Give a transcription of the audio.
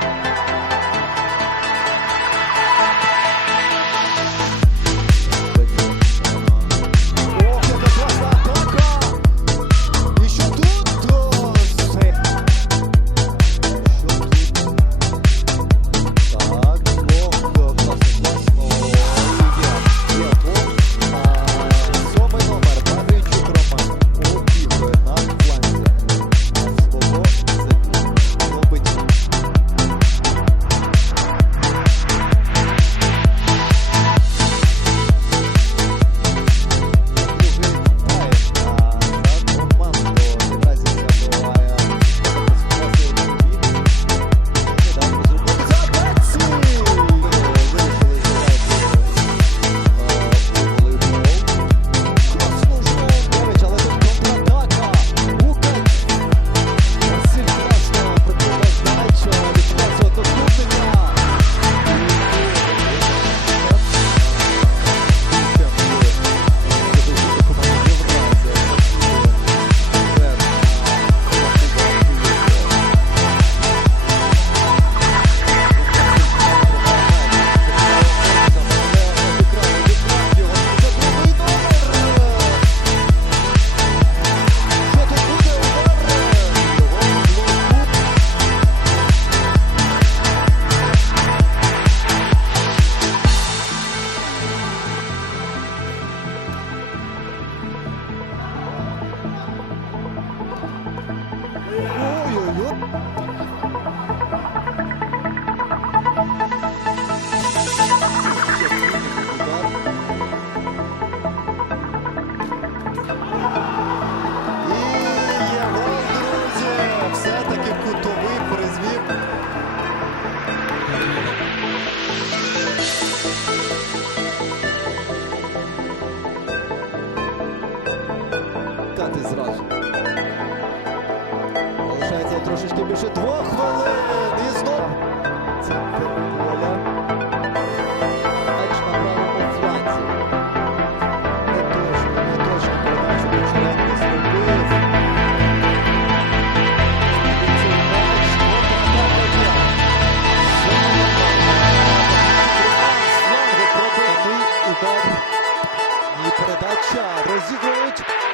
Bye. Залишається трошечки більше двох хвилин. І знов. Центр поля. Меч на правому фланці. Не точно, не точно передачу Кучеренко зробив. І цей меч контратака є. Славний пробивний удар. І передача розігрують.